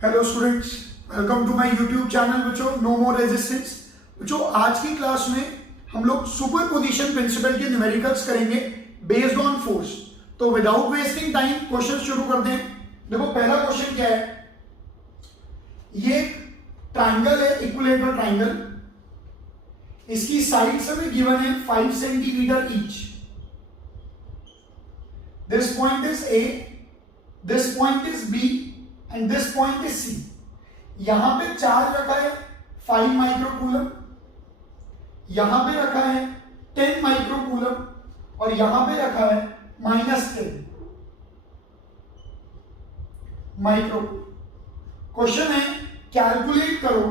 Hello students, welcome to my YouTube channel बच्चों no more resistance. बच्चों आज की क्लास में हम लोग सुपरपोजिशन प्रिंसिपल के न्यूमेरिकल्स करेंगे बेस्ड ऑन फोर्स। तो विदाउट वेस्टिंग टाइम क्वेश्चन शुरू करते हैं। देखो पहला क्वेश्चन क्या है, ये ट्राइंगल है, इक्विलेटरल ट्राइंगल। इसकी साइड्स हमें गिवन है 5 centimetre each. This point is A, this point is B and this point is C. यहां पे चार्ज रखा है 5 माइक्रोकूलम, यहां पे रखा है 10 माइक्रोकूलम और यहां पे रखा है -10 माइक्रोकूलम। क्वेश्चन है कैलकुलेट करो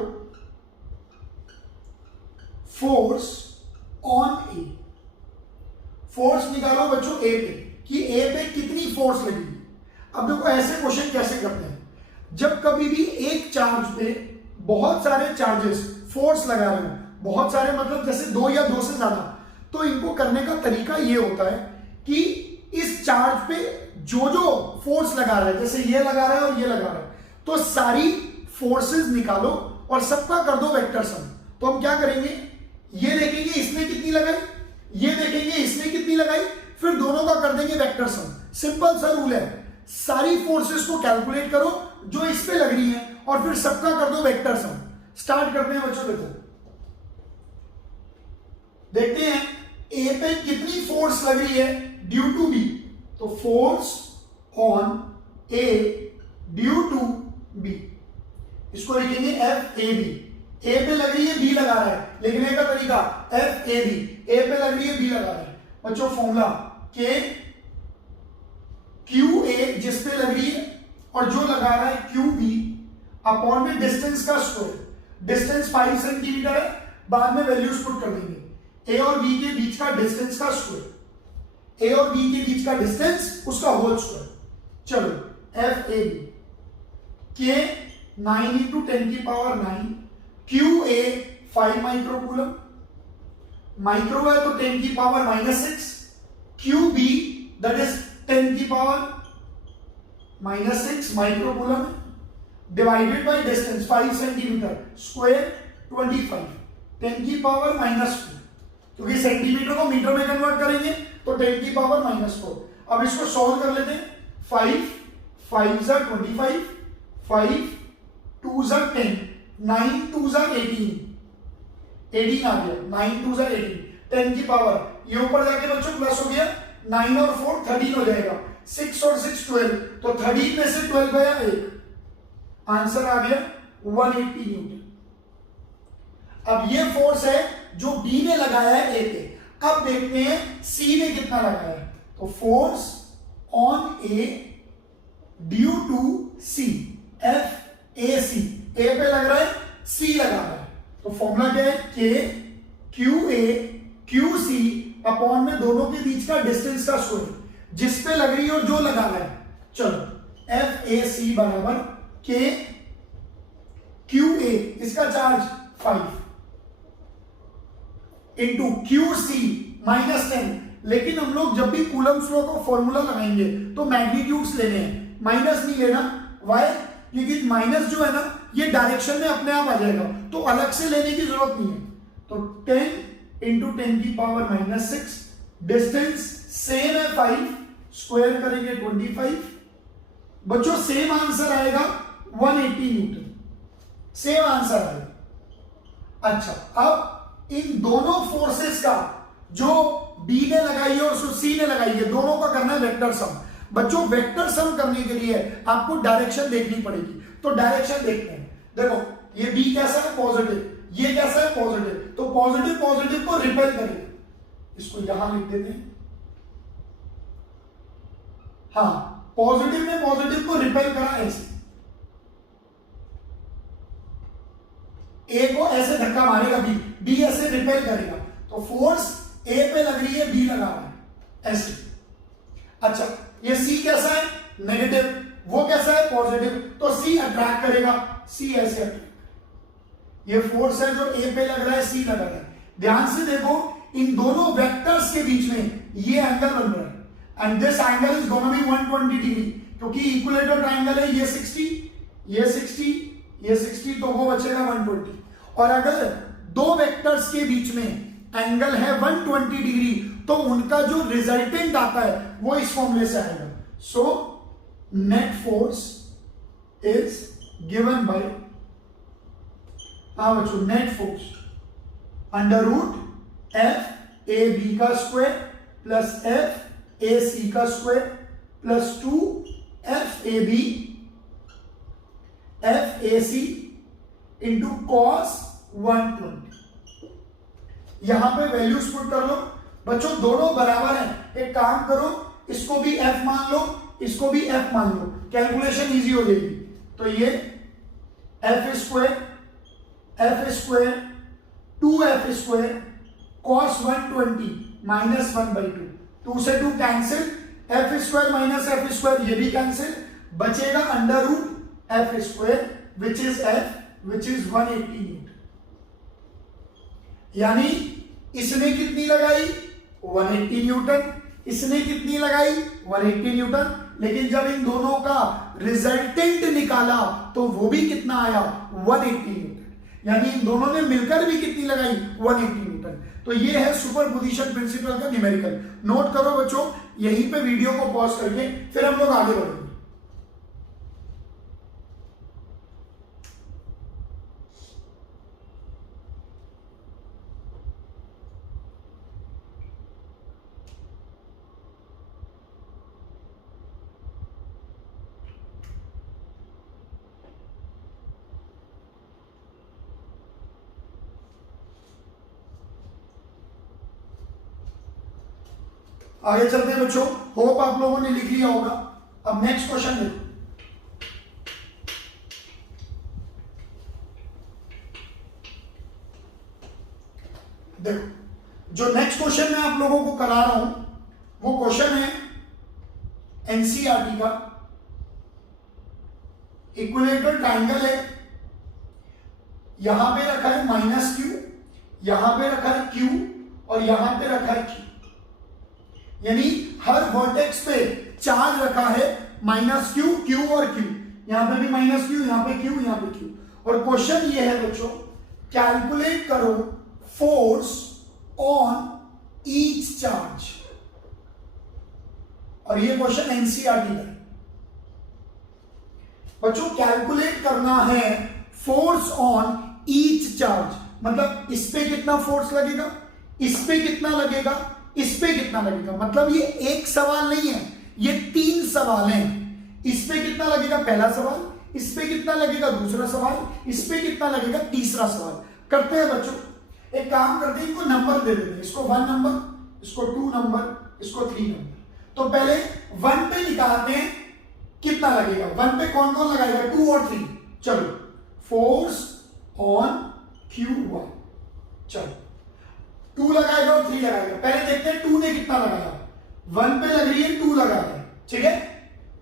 फोर्स ऑन ए। फोर्स निकालो बच्चों ए पे कि ए पे कितनी फोर्स लगेगी। अब देखो ऐसे क्वेश्चन कैसे करते हैं, जब कभी भी एक चार्ज पे बहुत सारे चार्जेस फोर्स लगा रहे हो, बहुत सारे मतलब जैसे 2 या 2 से ज्यादा, तो इनको करने का तरीका ये होता है कि इस चार्ज पे जो जो फोर्स लगा रहा है, जैसे ये लगा रहा है और ये लगा रहा है, तो सारी फोर्सेस निकालो और सबका कर दो वेक्टर सम। तो हम क्या करेंगे, ये देखेंगे इसने कितनी लगाई, ये देखेंगे इसने कितनी लगाई, फिर दोनों का कर देंगे वेक्टर सम। सिंपल सा रूल है, सारी फोर्सेस को कैलकुलेट करो जो इस पे लग रही है और फिर सबका कर दो वेक्टर सम। स्टार्ट करते हैं बच्चों। देखो देखते हैं ए पे कितनी फोर्स लग रही है ड्यू टू बी। तो force on A due to B, इसको लिखेंगे एफ ए बी। ए पे लग रही है, बी लगा रहा है, लिखने का तरीका एफ ए बी। ए पे लग रही है, बी लगा रहा है। बच्चों फॉर्मूला के क्यू ए जिस पे लग रही है और जो लगा रहा है क्यू बी अपॉन में डिस्टेंस का स्क्वायर। डिस्टेंस 5 सेंटीमीटर है, बाद में वैल्यूज पुट कर देंगे। ए और बी के बीच का डिस्टेंस का स्क्वायर, ए और बी के बीच का डिस्टेंस उसका होल स्क्वायर। चलो एफ ए बी के 9 × 10⁻⁹, क्यू ए 5 माइक्रोकूलम, माइक्रो है तो 10⁻⁻⁶, Q B that is 10⁻⁻⁶ microcoulomb divided by distance 5 centimetre square 25 10⁻⁻⁴, क्योंकि सेंटीमीटर को मीटर में कन्वर्ट करेंगे तो 10⁻⁻⁴। अब इसको सॉल्व कर लेते हैं। 5 5 = 25, 5 2 = 10, 9 2 = 18 आ गया। 9 2 = 18, 10 की पावर ये ऊपर जाके बच्चों प्लस हो गया, 9 और 4 13 हो जाएगा, 6 और 6 12, तो 13 में से 12 गया 1, आंसर आ गया 180 न्यूटन। अब ये फोर्स है जो बी ने लगाया है ए पे। अब देखते हैं सी ने कितना लगाया है। तो force on A due to C, F A C. A पे लग रहा है, सी लगा रहा है, तो फॉर्मूला क्या है, K Q A Q C upon में दोनों के बीच का डिस्टेंस का स्क्वायर, जिस पे लग रही है और जो लगा रहा है। चलो एफ ए सी बराबर के क्यू ए, इसका चार्ज 5 इंटू क्यू सी -10। लेकिन हम लोग जब भी कूलम्स लॉ का फॉर्मूला लगाएंगे तो मैग्नीट्यूड्स लेने हैं, माइनस नहीं लेना। वाई? क्योंकि माइनस जो है ना ये डायरेक्शन में अपने आप आ जाएगा, तो अलग से लेने की जरूरत नहीं है। तो 10 × 10⁻⁻⁶, डिस्टेंस सेम है 5, स्क्वायर करेंगे 25। बच्चों सेम आंसर आएगा 180 न्यूटन, सेम आंसर आएगा। अच्छा, अब इन दोनों फोर्सेस का जो बी ने लगाई है और सी ने लगाई है, दोनों का करना है वेक्टर सम। बच्चों वेक्टर सम करने के लिए आपको डायरेक्शन देखनी पड़ेगी, तो डायरेक्शन देखते हैं। देखो ये बी कैसा है, पॉजिटिव, ये कैसा है, पॉजिटिव, तो पॉजिटिव पॉजिटिव को रिपेल करेंगे। इसको यहां लिख देते हैं। हाँ, पॉजिटिव ने पॉजिटिव को रिपेल करा ऐसे, ए को ऐसे धक्का मारेगा बी ऐसे रिपेल करेगा, तो फोर्स ए पे लग रही है, बी लगा रहा है ऐसे। अच्छा, ये सी कैसा है, नेगेटिव, वो कैसा है, पॉजिटिव, तो सी अट्रैक्ट करेगा, सी ऐसे अट्रैक्ट। ये फोर्स है जो ए पे लग रहा है, सी लगा रहा है। ध्यान से देखो इन दोनों वेक्टर्स के बीच में ये एंगल बन रहा है, and this angle is gonna be 120 degree, क्योंकि इक्विलेटरल ट्राइंगल है, ये 60 ये 60, ये 60, तो वो बचेगा 120। और अगर दो वेक्टर्स के बीच में एंगल है 120 डिग्री तो उनका जो रिजल्टेंट आता है वो इस फॉर्मूले से आएगा। So net force is given by, हाँ बच्चों, net force under root F A B का square plus F A C का square plus 2 F A B F A C into cos 120। यहां पे वैल्यूज पुट कर लो बच्चों, दोनों बराबर हैं। एक काम करो, इसको भी f मान लो, इसको भी f मान लो, कैलकुलेशन इजी हो जाएगी। तो ये f square 2f square cos 120 minus 1/2, 2 से 2 cancel, f square minus f square ये भी कैंसिल, बचेगा under root f square which is f which is 180 newton. यानी इसने कितनी लगाई 180 न्यूटन, इसने कितनी लगाई 180 न्यूटन, लेकिन जब इन दोनों का रिजल्टेंट निकाला तो वो भी कितना आया 180 न्यूटन। यानी इन दोनों ने मिलकर भी कितनी लगाई 180 न्यूटन। तो ये है सुपरपोजिशन प्रिंसिपल का न्यूमेरिकल। नोट करो बच्चों, यहीं पे वीडियो को पॉज करके फिर हम लोग आगे बढ़ेंगे। आगे चलते हैं बच्चों, होप आप लोगों ने लिख लिया होगा। अब नेक्स्ट क्वेश्चन देखो, देखो जो नेक्स्ट क्वेश्चन मैं आप लोगों को करा रहा हूं वो क्वेश्चन है एनसीईआरटी का। इक्विलेटरल ट्राइंगल है, यहां पे रखा है -q, यहां पे रखा है q और यहां पे रखा है q। यानी हर वर्टेक्स पे चार्ज रखा है -q, q और q। यहां पे भी -q, यहां पे q, यहां पे q। और क्वेश्चन ये है बच्चों, कैलकुलेट करो फोर्स ऑन ईच चार्ज। और ये क्वेश्चन एनसीईआरटी का है बच्चों। कैलकुलेट करना है फोर्स ऑन ईच चार्ज, मतलब इस पे कितना फोर्स लगेगा, इस पे कितना लगेगा, इस पे कितना लगेगा। मतलब ये एक सवाल नहीं है, ये 3 सवाल हैं। इस पे कितना लगेगा पहला सवाल, इस पे कितना लगेगा दूसरा सवाल, इस पे कितना लगेगा तीसरा सवाल। करते हैं बच्चों, एक काम करते हैं, इनको नंबर दे देते हैं। इसको 1 नंबर, इसको 2 नंबर, इसको 3 नंबर। तो पहले 1 पे निकालते हैं कितना लगेगा। 1 पे कौन कौन लगाएगा, 2 और 3। चलो, फोर्स ऑन Q1, चलो 2 लगाएगा और 3 लगाएगा। पहले देखते हैं 2 ने कितना लगाया। 1 पे लग रही है 2 लगा रहे हैं, ठीक है।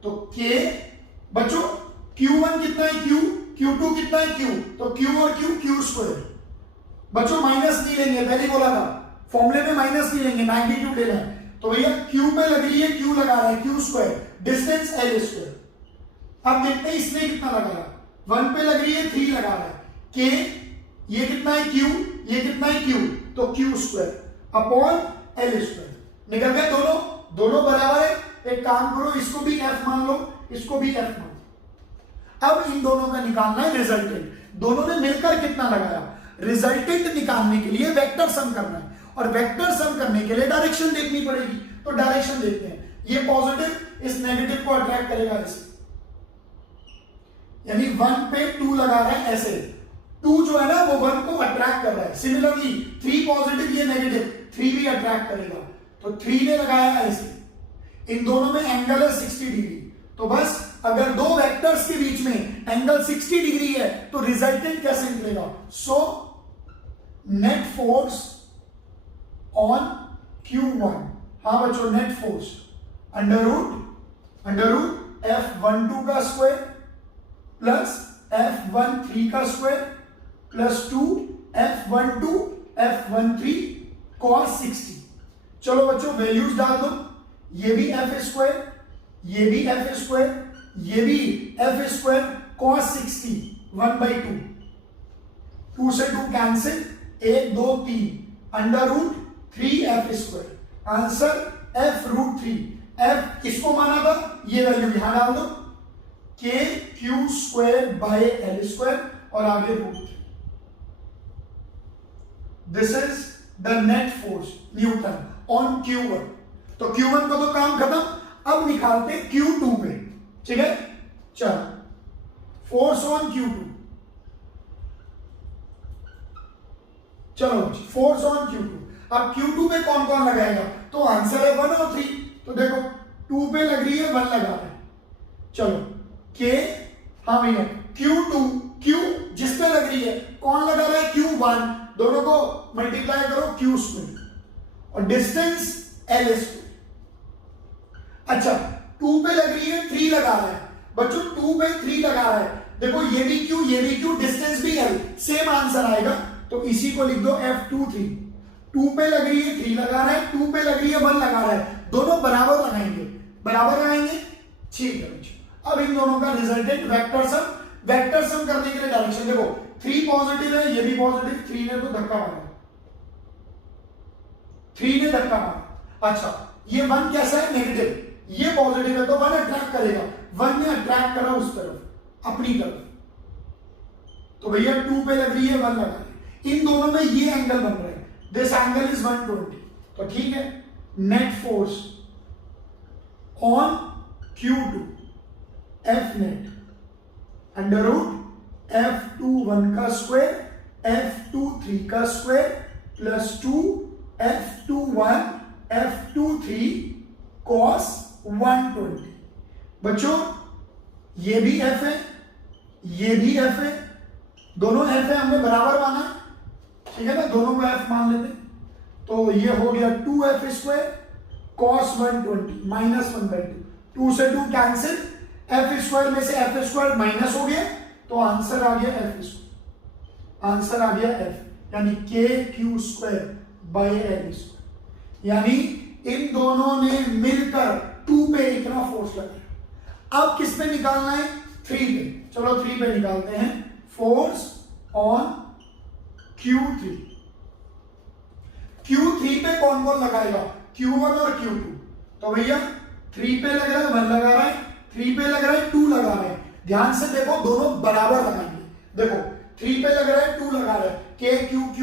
तो K बच्चों Q1 कितना है Q, Q2 कितना है Q, तो Q और Q स्क्वायर। बच्चों माइनस नहीं लेंगे, पहले बोला था फॉर्मूले में माइनस नहीं लेंगे, मैग्नीट्यूड लेना है। तो भैया Q पे लग रही है Q लगा रहा है Q square, distance L square. अब देखते हैं इसने कितना लगाया। 1 पे लग रही है 3 लगा रहा है। K ये कितना है Q, ये कितना है Q, तो Q square upon L square. निकल गए दोनों बराबर है। एक काम करो, इसको भी F मान लो, इसको भी F मान लो। अब इन दोनों का निकालना है रिजल्टेंट। दोनों ने मिलकर कितना लगाया। रिजल्टेंट निकालने के लिए वेक्टर सम करना है, और वेक्टर सम करने के लिए डायरेक्शन देखनी पड़ेगी। तो डायरेक्शन देखते हैं। ये पॉजिटिव इस नेगेटिव को अट्रैक्ट करेगा ऐसे, यानी 1 पे 2 लगा रहा है ऐसे। 2 जो है ना वो 1 को अट्रैक्ट कर रहा है। सिमिलरली 3 पॉजिटिव, ये नेगेटिव, 3 भी अट्रैक्ट करेगा। तो 3 ने लगाया ऐसे। इन दोनों में एंगल है 60 डिग्री। तो बस अगर दो वेक्टर्स के बीच में एंगल 60 डिग्री है तो रिजल्टेंट कैसे निकलेगा। सो नेट फोर्स ऑन Q1, हाँ बच्चों, net force under root F12 का स्क्वायर प्लस F13 का square plus 2 F12 F13 cos 60। चलो बच्चों वैल्यूज डाल दो। ये भी F स्क्वायर, ये भी F स्क्वायर, ये भी F स्क्वायर cos 60 1/2, 2 से 2 cancel, 1 2 3 under root 3f square, answer f√3। f किसको माना था, ये वैल्यू यहां डाल दो, k q square by l square और आगे √3। This is the net force Newton on Q1। तो Q1 को तो काम खत्म, अब निकालते Q2 पे, ठीक है। चलो फोर्स ऑन Q2, चलो फोर्स ऑन Q2। अब Q2 पे कौन कौन लगाएगा, तो आंसर है 1 और 3। तो देखो 2 पे लग रही है, 1 लगा रहे हैं। चलो K, हाँ भैया Q2, Q जिस पे लग रही है कौन लगा रहा है, Q1, दोनों को मल्टीप्लाई करो Q स्क्वायर और डिस्टेंस L स्क्वायर। अच्छा 2 पे लग रही है, 3 लगा रहा है बच्चों, 2 पे 3 लगा रहा है, देखो ये भी Q, ये भी Q, डिस्टेंस भी L, सेम आंसर आएगा। तो इसी को लिख दो F23। 2 पे लग रही है, 3 लगा रहा है, 2 पे लग रही है, 1 लगा रहा है, दोनों बराबर लगाएंगे, बराबर लगाएंगे, ठीक है बच्चों। अब इन दोनों का resultant vector sum, vector sum करने के लिए डायरेक्शन देखो, 3 पॉजिटिव है, ये भी पॉजिटिव, 3 ने तो धक्का मारा, 3 ने धक्का मारा। अच्छा ये 1 कैसा है, नेगेटिव, ये पॉजिटिव है तो 1 अट्रैक्ट करेगा, 1 ने अट्रैक्ट करा उस तरफ, अपनी तरफ, तो भैया 2 पे लग रही है, 1 लगा, इन दोनों में ये एंगल बन रहा है, दिस एंगल इज 120। तो ठीक है, net force on Q2 F net under root F21 का स्क्वायर F23 का square plus 2 F21 F23 cos 120। बच्चों ये भी F है, ये भी F है, दोनों F है, हमने बराबर माना, ठीक है ना, दोनों को F मान लेते। तो ये हो गया 2f स्क्वायर cos 120 माइनस 1/2, 2 से 2 कैंसिल, f स्क्वायर में से f स्क्वायर माइनस हो गया, तो आंसर आ गया f स्क्वायर, आंसर आ गया f, यानी k q square by l square, यानी इन दोनों ने मिलकर 2 पे इतना फोर्स लगाया। अब किस पे निकालना है, 3 पे, चलो 3 पे निकालते हैं, फोर्स ऑन Q3। Q3 पे कौन कौन लगाएगा, Q1 और Q2। तो भैया 3 पे लग रहा है, 1 लगा रहा है, 3 पे लग रहा है, 2 लगा रहा है, ध्यान से देखो दोनों बराबर लगाएंगे, देखो 3 पे लग रहा है, 2 लगा रहा है, k q q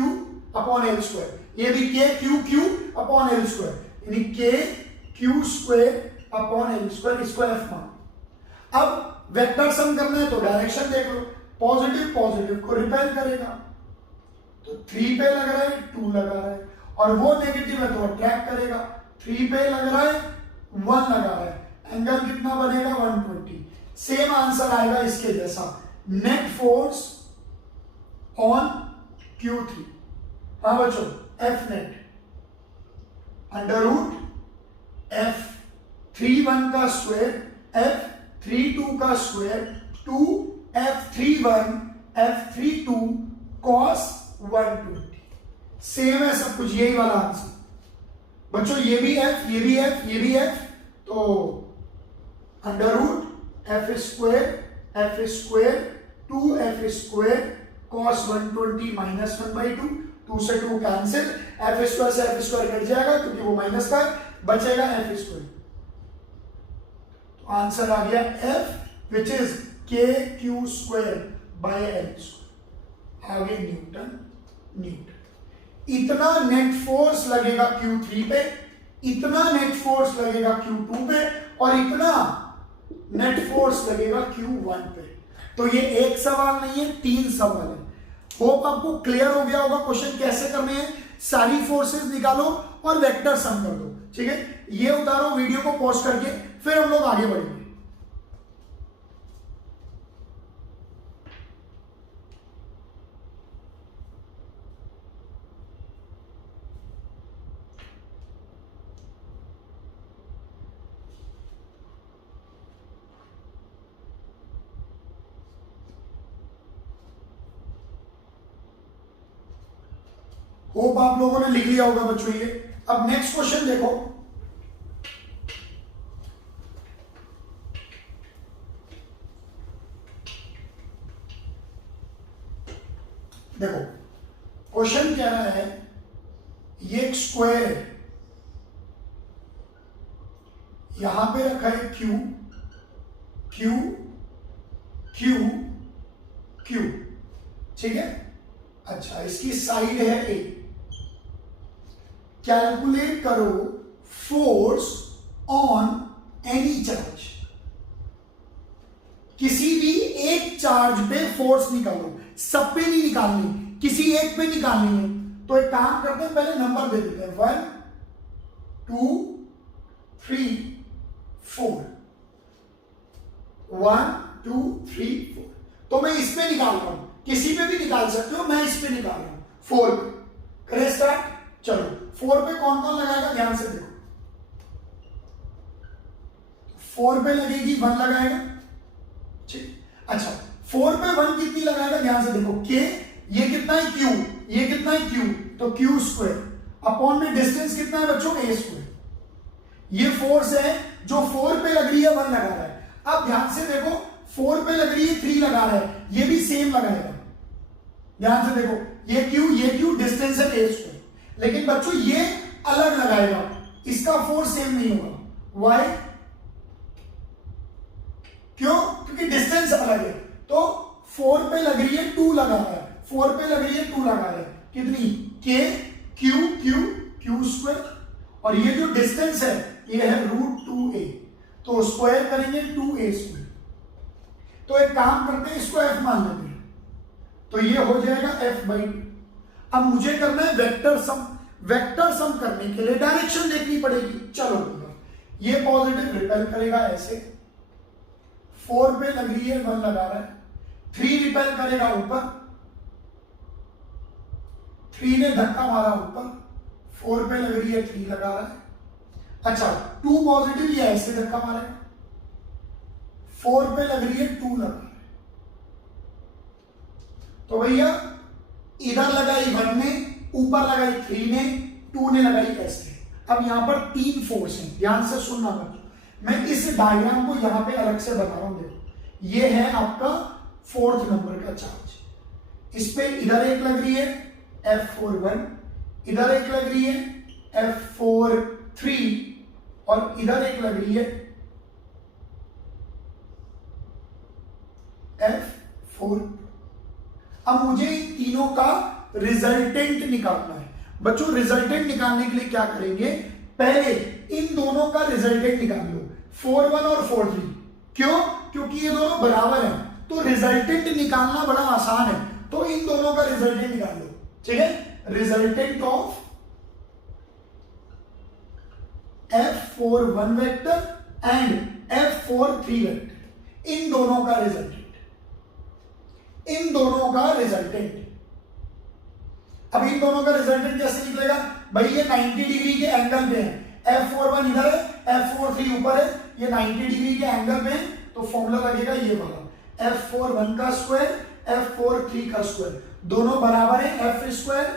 upon l square, ये भी k q q upon l square, यानी k q square upon l square, इसको f मान। अब वेक्टर सम करना है तो डायरेक्शन देख लो, पॉजिटिव पॉजिटिव को रिपेल करेगा, तो 3 पे लग रहा है, 2 लगा रहा है, और वो नेगेटिव है तो अट्रैक्ट करेगा, 3 पे लग रहा है, 1 लगा रहा है, एंगल कितना बनेगा 120, सेम आंसर आएगा इसके जैसा, नेट फोर्स ऑन Q3। हाँ बच्चों, F net under root F31 का स्क्वायर F32 का square 2 F31 F32 cos 120, same है सब कुछ, यही वाला आंसर बच्चों, ये भी F, ये भी F, ये भी F, तो under root F square 2F square cos 120 minus 1/2, 2 से 2 कैंसिल, F स्क्वायर से F स्क्वायर कट जाएगा क्योंकि वो माइनस का, बचेगा F स्क्वायर, तो आंसर आ गया F which is k q square by l square, आगे न्यूटन। इतना नेट फोर्स लगेगा Q3 पे, इतना नेट फोर्स लगेगा Q2 पे, और इतना नेट फोर्स लगेगा Q1 पे। तो ये एक सवाल नहीं है, 3 सवाल है। होप आपको क्लियर हो गया होगा क्वेश्चन कैसे करने हैं, सारी फोर्सेस निकालो और वेक्टर सम कर दो, ठीक है। ये उतारो, वीडियो को पॉज करके, फिर हम लोग आगे बढ़ेंगे। होप आप लोगों ने लिख लिया होगा बच्चों ये। अब नेक्स्ट क्वेश्चन देखो, क्वेश्चन कह रहा है ये एक स्क्वायर है, यहां पे रखा है क्यू क्यू क्यू क्यू, ठीक है। अच्छा, इसकी साइड है ए। कैलकुलेट करो फोर्स ऑन एनी चार्ज। किसी भी एक चार्ज पे फोर्स निकालो, सब पे नहीं निकालनी, किसी एक पे निकालनी है। तो एक काम करते हैं, पहले नंबर दे देते हैं 1 2 3 4, 1 2 3 4। तो मैं इस पे निकाल रहा हूं, किसी पे भी निकाल सकते हो, मैं इस पे निकाल रहा हूं 4 पे। करें स्टार्ट। चलो 4 पे कौन कौन लगाएगा ध्यान से देखो। 4 पे लगेगी 1 लगाएगा, ठीक। अच्छा 4 पे 1 कितनी लगाएगा ध्यान से देखो। के ये कितना है क्यू, ये कितना है क्यू, तो क्यू स्क्वायर अपॉन में डिस्टेंस कितना है बच्चों ए स्क्वायर। ये फोर्स है जो 4 पे लग रही है 1 लगा रहा है। अब ध्यान से देखो 4 पे लग रही है 3 लगा रहा है, ये भी सेम लगाएगा। ध्यान से देखो ये क्यू डिस्टेंस है ए स्क्वायर, लेकिन बच्चों ये अलग लगाएगा, इसका फोर्स सेम नहीं होगा। वाई? क्यों? क्योंकि डिस्टेंस अलग है। तो 4 पे लग रही है 2 लगा रहा है, 4 पे लग रही है 2 लगा रहा है, कितनी के क्यू क्यू क्यू स्क्वायर, और ये जो डिस्टेंस है ये है √2a, तो स्क्वायर करेंगे 2a स्क्वायर। तो एक काम करते हैं, इसको f मान लेते हैं, तो ये हो जाएगा f/2। अब मुझे करना है वेक्टर सम। वेक्टर सम करने के लिए डायरेक्शन देखनी पड़ेगी। चलो ये पॉजिटिव रिपेल करेगा ऐसे, 4 पे लग रही है 1 लगा रहा है, 3 रिपेल करेगा ऊपर, 3 ने धक्का मारा ऊपर, 4 पे लग रही है 3 लगा रहा है। अच्छा 2 पॉजिटिव, ये ऐसे धक्का मारेगा, 4 पे लग रही है 2 लगा रहा है। तो भैया इधर लगाई 1 ने, ऊपर लगाई 3 ने, 2 ने लगाई ऐसे। अब यहां पर 3 फोर्स हैं, ध्यान से सुनना मत। मैं इस डायग्राम को यहां पे अलग से बता रहा हूं। देखो ये है आपका 4th नंबर का चार्ज। इस पे इधर एक लग रही है F4(1), इधर एक लग रही है F4(3), और इधर एक लग रही है F4। अब मुझे इन तीनों का रिजल्टेंट निकालना है। बच्चों रिजल्टेंट निकालने के लिए क्या करेंगे, पहले इन दोनों का रिजल्टेंट निकाल लो, 4(1) और 4(3). क्यों? क्योंकि ये दोनों बराबर हैं, तो रिजल्टेंट निकालना बड़ा आसान है। तो इन दोनों का रिजल्टेंट निकाल लो, ठीक है। Resultant of F4(1) vector and F4(3) vector, इन दोनों का रिजल्टेंट, इन दोनों का रिजल्टेंट। अब इन दोनों का रिजल्टेंट कैसे निकलेगा भाई, ये 90 डिग्री के एंगल पे है, F4(1) इधर है, F4(3) ऊपर है, ये 90 डिग्री के एंगल पे है, तो फॉर्मूला लगेगा ये वाला, F4(1) का स्क्वायर F4(3) का स्क्वायर, दोनों बराबर है F स्क्वायर,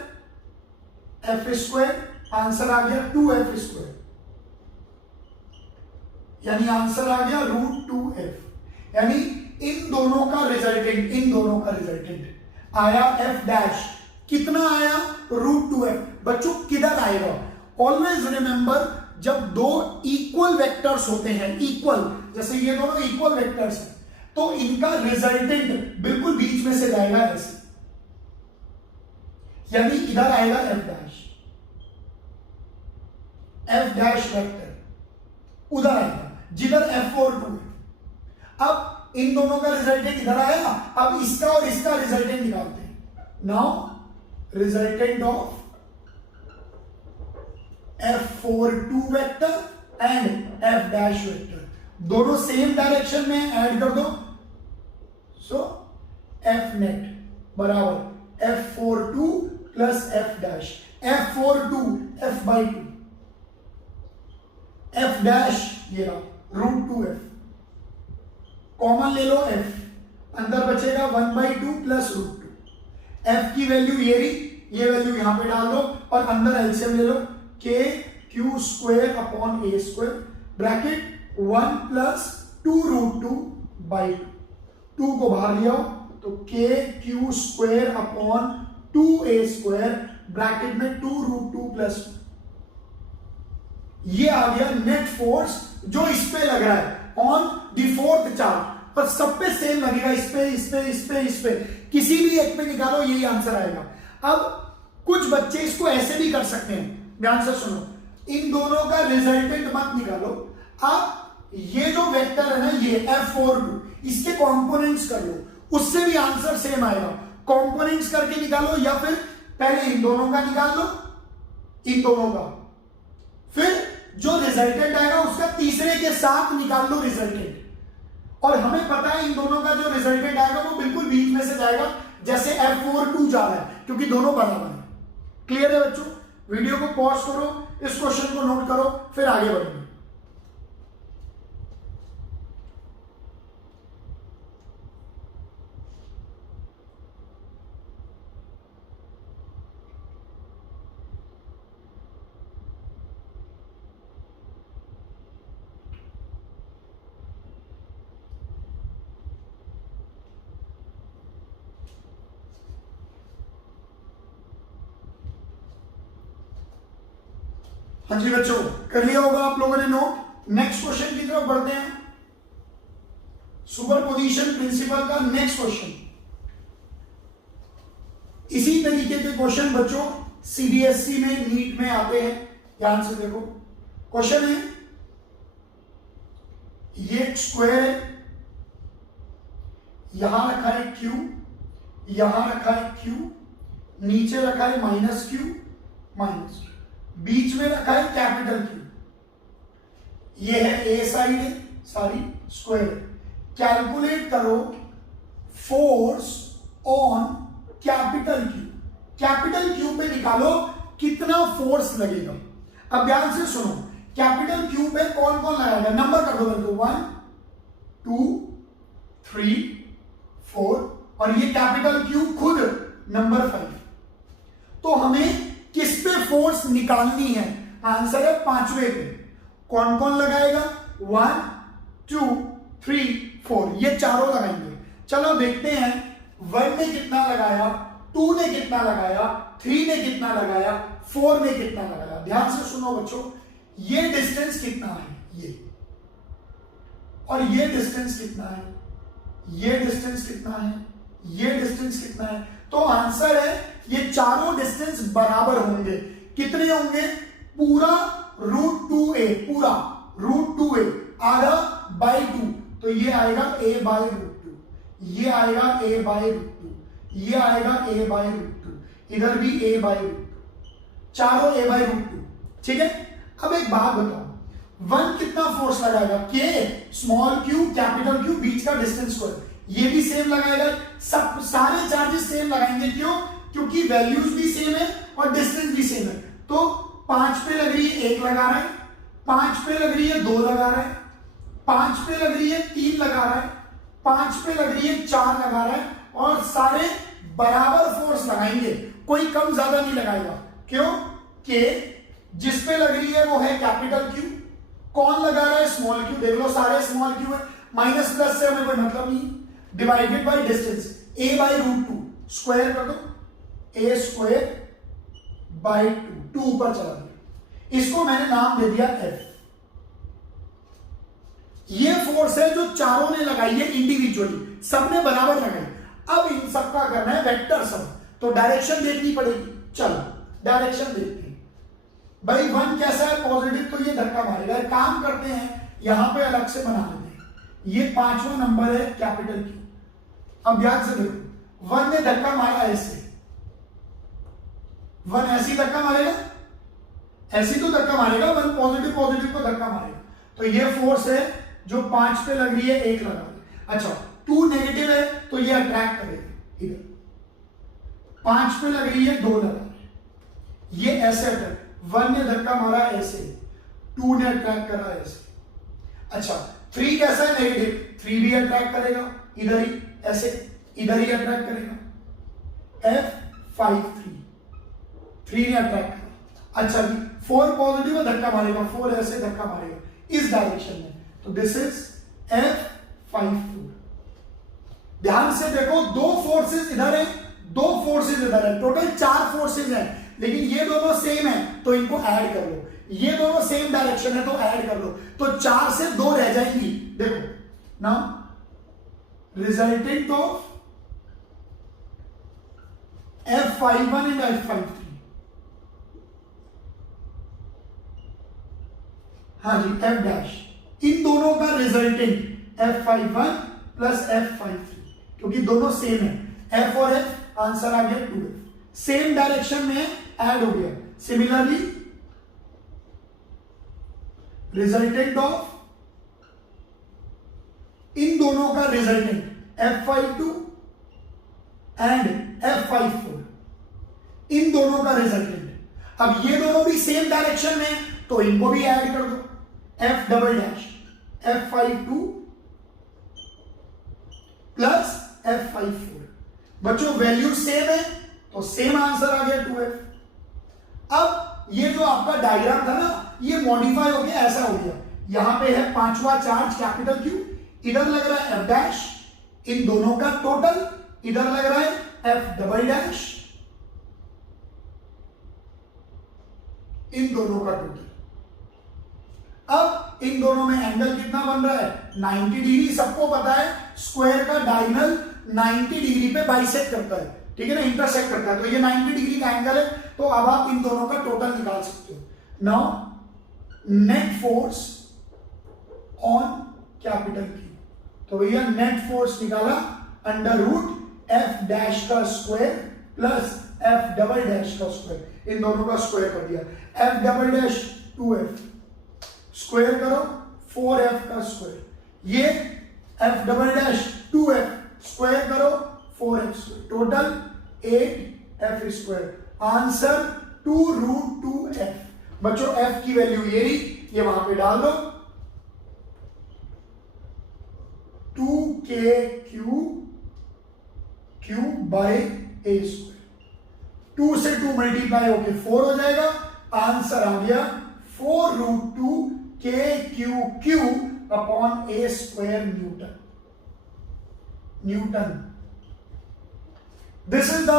आंसर आ गया 2F स्क्वायर, यानी आंसर आ गया √2F। यानी इन दोनों का रिजल्टेंट, इन दोनों का रिजल्टेंट आया F'। कितना आया? √2F। बच्चों किधर आएगा? ऑलवेज रिमेंबर, जब दो इक्वल वेक्टर्स होते हैं, इक्वल, जैसे ये दोनों इक्वल वेक्टर्स हैं, तो इनका रिजल्टेंट बिल्कुल बीच में से जाएगा ऐसे, यानी इधर आएगा F' वेक्टर उधर आएगा जिधर F4(2) है। अब इन दोनों का रिजल्टेंट इधर आया, अब इसका और इसका रिजल्टेंट निकालते हैं। Now resultant of F4(2) vector and F' vector, दोनों सेम डायरेक्शन में ऐड कर दो, सो F नेट बराबर F4(2) plus F', F4(2) F/2, F' ये रहा √2F, कॉमन ले लो F, अंदर बचेगा 1/2 प्लस √2। F की वैल्यू ये रही, ये वैल्यू यहां पे डाल दो और अंदर एलसीएम ले लो, k q square upon a square, bracket 1 plus 2√2/2, 2 को बाहर ले आओ तो k q square upon 2a² bracket में 2√2 प्लस, ये आ गया नेट फोर्स जो इस पे लग रहा है ऑन द फोर्थ चार्ज। पर सब पे सेम लगेगा, इस पे इस पे इस पे इस पे, किसी भी एक पे निकालो यही आंसर आएगा। अब कुछ बच्चे इसको ऐसे भी कर सकते हैं, ध्यान से सुनो, इन दोनों का रिजल्टेंट मत निकालो, आप ये जो वेक्टर है ना ये F4 इसके कंपोनेंट्स कर लो, उससे भी आंसर सेम आएगा। कंपोनेंट्स करके निकालो या फिर पहले इन दोनों का निकाल लो, इन दोनों का, फिर जो रिजल्टेंट आएगा उसका तीसरे के साथ निकाल लो रिजल्टेंट। और हमें पता है इन दोनों का जो रिजल्टेंट आएगा वो बिल्कुल बीच में से जाएगा, जैसे F4 जा रहा है, क्योंकि दोनों बराबर है। क्लियर है बच्चों? वीडियो को पॉज करो, इस क्वेश्चन को नोट करो, फिर आगे बढ़ेंगे। हाँ जी बच्चों, कर लिया होगा आप लोगों ने नोट। नेक्स्ट क्वेश्चन की तरफ बढ़ते हैं, सुपरपोजिशन प्रिंसिपल का नेक्स्ट क्वेश्चन। इसी तरीके के क्वेश्चन बच्चों सीबीएसई में, नीट में आते हैं। ध्यान से देखो, क्वेश्चन है ये एक स्क्वायर है, यहां रखा है Q, यहां रखा है Q, नीचे रखा है -Q माइनस, बीच में रखा है कैपिटल Q। ये है ए साइड है सारी स्क्वायर। कैलकुलेट करो force on capital Q। Capital Q पे निकालो कितना फोर्स लगेगा। अब ध्यान से सुनो, कैपिटल Q पे कौन कौन लगाएगा, नंबर कर दो मेरे को, 1 2 3 4, और ये कैपिटल Q खुद नंबर 5। तो हमें किस पे फोर्स निकालनी है, आंसर है पांचवे पे। कौन कौन लगाएगा, 1 2 3 4, ये चारों लगाएंगे। चलो देखते हैं 1 ने कितना लगाया, 2 ने कितना लगाया, 3 ने कितना लगाया, 4 ने कितना लगाया। ध्यान से सुनो बच्चों, ये डिस्टेंस कितना है, ये, और ये डिस्टेंस कितना है, ये डिस्टेंस कितना है, ये डिस्टेंस कितना है। तो आंसर है ये चारों डिस्टेंस बराबर होंगे। कितने होंगे, पूरा √2a, पूरा √2a, आधा बाई 2, तो ये आएगा a/√2, ये आएगा a/√2, ये आएगा a/√2, इधर भी a/√2, चारों a/√2। ठीक है, अब एक बात बताओ, 1 कितना फोर्स लगाएगा, K small q capital Q, बीच का डिस्टेंस स्क्वायर, ये भी सेम लगाएगा। सब सारे चार्जेस सेम लगाएंगे, क्यों, क्योंकि वैल्यूज भी सेम है और डिस्टेंस भी सेम है। तो 5 पे लग रही है 1 लगा रहा है, 5 पे लग रही है 2 लगा रहा है, 5 पे लग रही है 3 लगा रहा है, 5 पे लग रही है 4 लगा रहा है, और सारे बराबर फोर्स लगाएंगे, कोई कम ज्यादा नहीं लगाएगा। क्यों, कि जिस पे लग रही है वो है कैपिटल Q, कौन लगा रहा है, स्मॉल q। देख लो सारे स्मॉल q है, माइनस प्लस से हमें कोई मतलब नहीं, divided by distance, a/√2 square कर दो, a² बाई 2 ऊपर चला गया, इसको मैंने नाम दे दिया F। ये फोर्स है जो चारों ने लगाई है इंडिविजुअली, सबने बराबर लगाई। अब इन सबका करना है वेक्टर सम, तो डायरेक्शन देखनी पड़ेगी। चलो डायरेक्शन देखते हैं भाई। 1 कैसा है, पॉजिटिव, तो ये धक्का मारेगा। काम करते हैं, यहां पे अलग से बना लेते हैं। ये 5वां नंबर है कैपिटल Q। अब ध्यान से देखो, 1 ने धक्का मारा ऐसे, 1 ऐसी धक्का मारेगा, ऐसी तो धक्का मारेगा, 1 पॉजिटिव पॉजिटिव को धक्का मारेगा। तो ये फोर्स है जो 5 पे लग रही है, 1 लगा रही। अच्छा 2 नेगेटिव है तो ये अट्रैक्ट करेगा इधर, 5 पे लग रही है, 2 लगा रही है, ये ऐसे अट्रैक्ट, 1 ने धक्का मारा ऐसे, 2 ने अट्रैक्ट करा ऐसे। अच्छा 3 कैसा है, नेगेटिव, 3 भी अट्रैक्ट करेगा इधर ही, ऐसे इधर ही अट्रैक्ट करेगा, F5 3 ने अट्रैक्ट करा। अच्छा जी 4 पॉजिटिव है, धक्का मारेगा, 4 ऐसे धक्का मारेगा इस डायरेक्शन में, तो दिस इज F5 4। ध्यान से देखो, 2 फोर्सेस इधर है, दो फोर्सेज इधर है, टोटल 4 फोर्सेज हैं, लेकिन ये दोनों सेम है तो इनको ऐड कर लो, ये दोनों सेम डायरेक्शन है तो ऐड कर लो, तो 4 से 2 रह जाएंगी। देखो now resultant of F51 and F53, हाँ जी F डैश, इन दोनों का रिजल्टेंट F51 प्लस F53, क्योंकि दोनों सेम है, F और F आंसर आ गया 2F, सेम डायरेक्शन में ऐड हो गया। सिमिलरली रिजल्टेंट ऑफ इन दोनों का रिजल्टेंट F52 एंड F54, इन दोनों का रिजल्टेंट, अब ये दोनों भी सेम डायरेक्शन में तो इनको भी ऐड कर दो, F double dash F52 plus F54, बच्चों वैल्यू सेम है तो सेम आंसर आ गया 2F। अब ये जो आपका डायग्राम था ना, ये मॉडिफाई हो गया, ऐसा हो गया, यहां पे है 5वां चार्ज कैपिटल Q, इधर लग रहा है F डैश, इन दोनों का टोटल, इधर लग रहा है F डबल डैश, इन दोनों का टोटल। अब इन दोनों में एंगल कितना बन रहा है 90 डिग्री, सबको पता है स्क्वायर का डायगोनल 90 डिग्री पे बाइसेक्ट करता है, ठीक है ना, इंटरसेक्ट करता है, तो ये 90 डिग्री का एंगल है, तो अब आप इन दोनों का टोटल निकाल सकते हो। Now net force on capital Q, तो भैया नेट फोर्स निकाला अंडर रूट F डैश का square plus F double dash का स्क्वायर, इन दोनों का स्क्वायर कर दिया, F double dash 2F, square करो 4F का स्क्वायर, ये F double dash 2F, square करो 4F square, total 8F square, answer 2√2F। बच्चों F की वैल्यू ये रही, ये वहां पे डाल दो, 2KQ बाय A स्क्वायर, 2 से 2 मल्टीप्लाई होके 4 हो जाएगा, आंसर आ गया 4√2KQQ upon A square Newton. This is the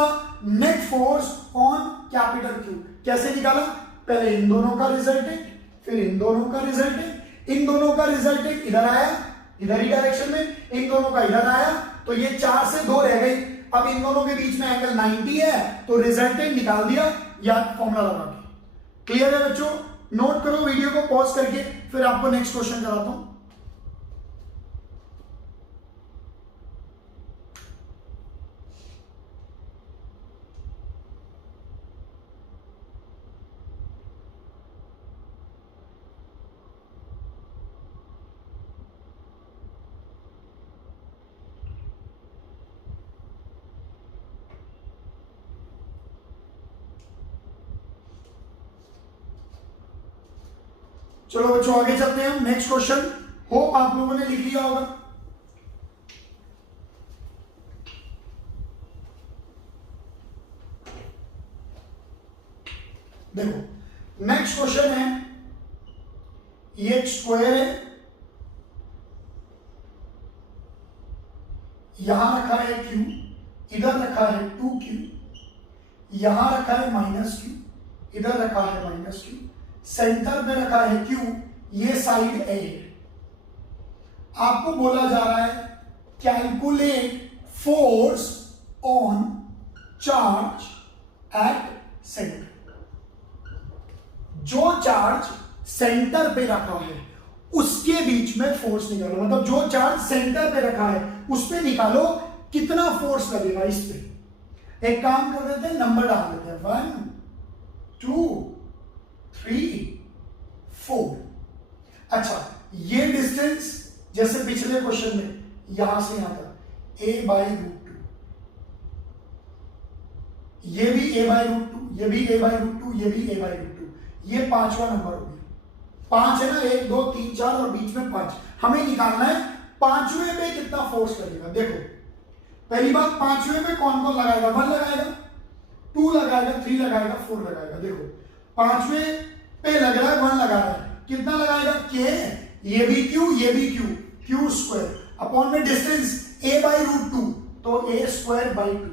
net force on capital Q। कैसे निकाला, पहले इन दोनों का रिजल्टेंट, फिर इन दोनों का रिजल्टेंट, इन दोनों का रिजल्टेंट इधर आया, इधर ही डायरेक्शन में, इन दोनों का इधर आया, तो ये 4 से 2 रह गई। अब इन दोनों के बीच में एंगल 90 है, तो रिजल्टेंट निकाल दिया या फॉर्मूला लगा के। क्लियर है बच्चों, नोट करो वीडियो को पॉज करके, फिर आपको नेक्स्ट क्वेश्चन कराता हूं। चलो बच्चों आगे चलते हैं हम, नेक्स्ट क्वेश्चन होप आप लोगों ने लिख लिया होगा। देखो नेक्स्ट क्वेश्चन है, ये स्क्वायर है, यहां रखा है Q, इधर रखा है 2Q, यहां रखा है -Q, इधर रखा है -Q, सेंटर में रखा है Q, ये साइड A है। आपको बोला जा रहा है calculate force on charge at centre. जो चार्ज सेंटर पे रखा है उसके बीच में फोर्स निकालो, मतलब जो चार्ज सेंटर पे रखा है उस पे निकालो कितना फोर्स लगेगा इस पे। एक काम कर देते हैं, नंबर डाल देते हैं, 1 2 3 4। अच्छा, ये डिस्टेंस जैसे पिछले क्वेश्चन में यहां से यहां तक a/√2, ये भी a/√2, ये भी a/√2, ये भी a/√2, ये 5वां नंबर हो गया। 5 है ना, 1 2 3 4 और बीच में 5, हमें निकालना है 5वें पे कितना फोर्स लगेगा। देखो पहली बात, 5वें पे कौन कौन लगाएगा, 1 लगाएगा, 2 लगाएगा, 3 लगाएगा, 4 लगाएगा। देखो 5वें पे लग रहा है 1 लगा रहा है, कितना लगाएगा K, ये भी Q, ये भी Q स्क्वायर अपॉन में डिस्टेंस a/√2, तो a² 2,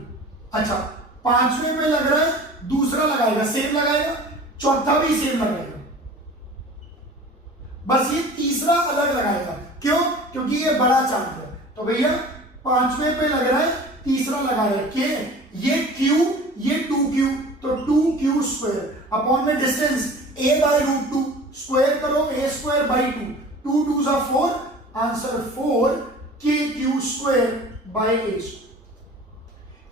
अच्छा, पांचवें पे लग रहा है, दूसरा लगाएगा सेम लगाएगा, चौथा भी सेम लगाएगा, बस ये तीसरा अलग लगाएगा। क्यों? क्योंकि ये बड़ा चार्ज है। तो भैया पांचवें पे लग रहा है, तीसरा लगा रहा है के, ये क्यू, ये 2q, तो 2q स्क्वायर अपॉन में distance a by root 2, square करो a स्क्वायर बाई 2, 2 2 जा 4, answer 4 kq square by a square.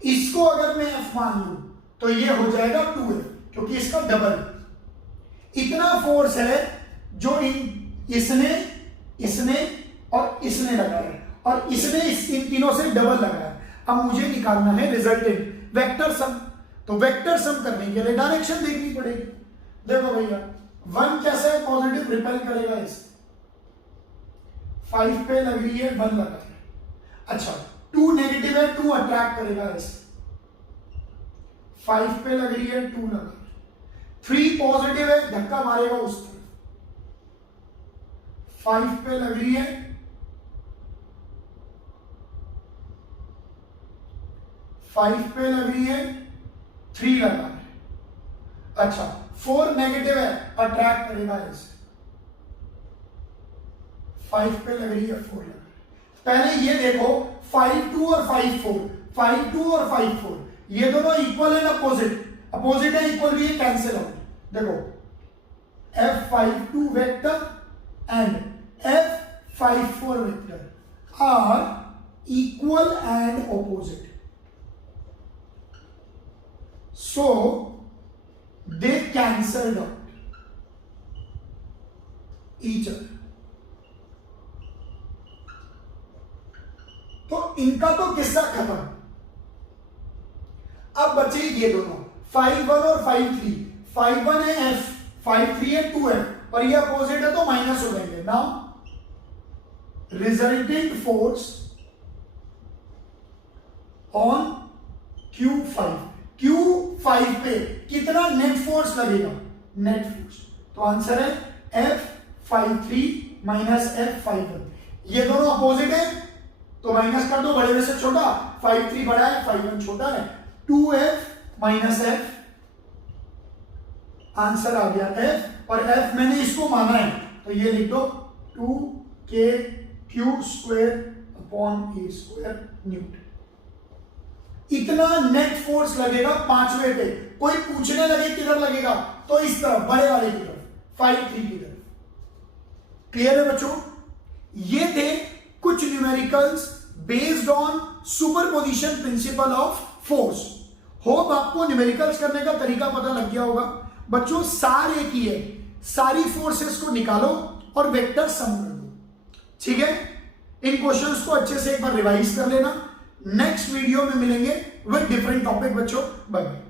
इसको अगर मैं f मान लूं तो ये हो जाएगा 2f, क्योंकि इसका डबल। इतना फोर्स है जो इसने और इसने लगाया, और इसने इन तीनों से डबल लगाया। अब मुझे निकालना है रिजल्टेंट वेक्टर सम। तो वेक्टर सम करने के लिए डायरेक्शन देखनी पड़ेगी। देखो भैया 1 कैसा है, पॉजिटिव रिपेल करेगा इसे, 5 पे लग रही है 1 लगा है। अच्छा 2 नेगेटिव है, 2 अट्रैक्ट करेगा इसे, 5 पे लग रही है 2 लगा है। 3 पॉजिटिव है, धक्का मारेगा उस तरफ, 5 पे लग रही है, 5 पे लग रही है, 3 लगा है। अच्छा 4 नेगेटिव है, अट्रैक्ट करेगा इसे, 5 पे लग रही है, 4 लगा है। पहले ये देखो 5 2 और 5 4, 5 2 और 5 4 ये दोनों इक्वल है, अपोजिट, अपोजिट है, इक्वल भी है, कैंसिल आउट। देखो F52 vector and F54 vector are equal and opposite, so they cancelled out each other। तो इनका तो किस्सा खत्म। अब बचे ये दोनों 5 1 और 5 3, 5 1 है F, 5 3 है 2F, और ये अपोजिट है तो माइनस हो जाएंगे। Now resultant force on Q5, Q5 पे कितना नेट फोर्स लगेगा, नेट फोर्स, तो आंसर है F53 माइनस F51। ये दोनों अपोजिट है तो माइनस कर दो, बड़े में से छोटा, 53 बड़ा है, 51 छोटा है, 2F माइनस F, आंसर आ गया F, और F मैंने इसको माना है तो ये लिख दो 2kq square upon a square Newton. इतना नेट फोर्स लगेगा पांचवें पे। कोई पूछने लगे किधर लगेगा तो इस तरफ, बड़े वाले की तरफ, 5 3 की तरफ। क्लियर है बच्चों? ये थे कुछ numericals based on superposition principle of force. Hope आपको न्यूमेरिकल्स करने का तरीका पता लग गया होगा। बच्चों सार एक ही है, सारी फोर्सेस को निकालो और वेक्टर सम कर दो। ठीक है, इन क्वेश्चंस को अच्छे से एक बार रिवाइज कर लेना। नेक्स्ट वीडियो में मिलेंगे विद डिफरेंट टॉपिक बच्चों। Bye bye.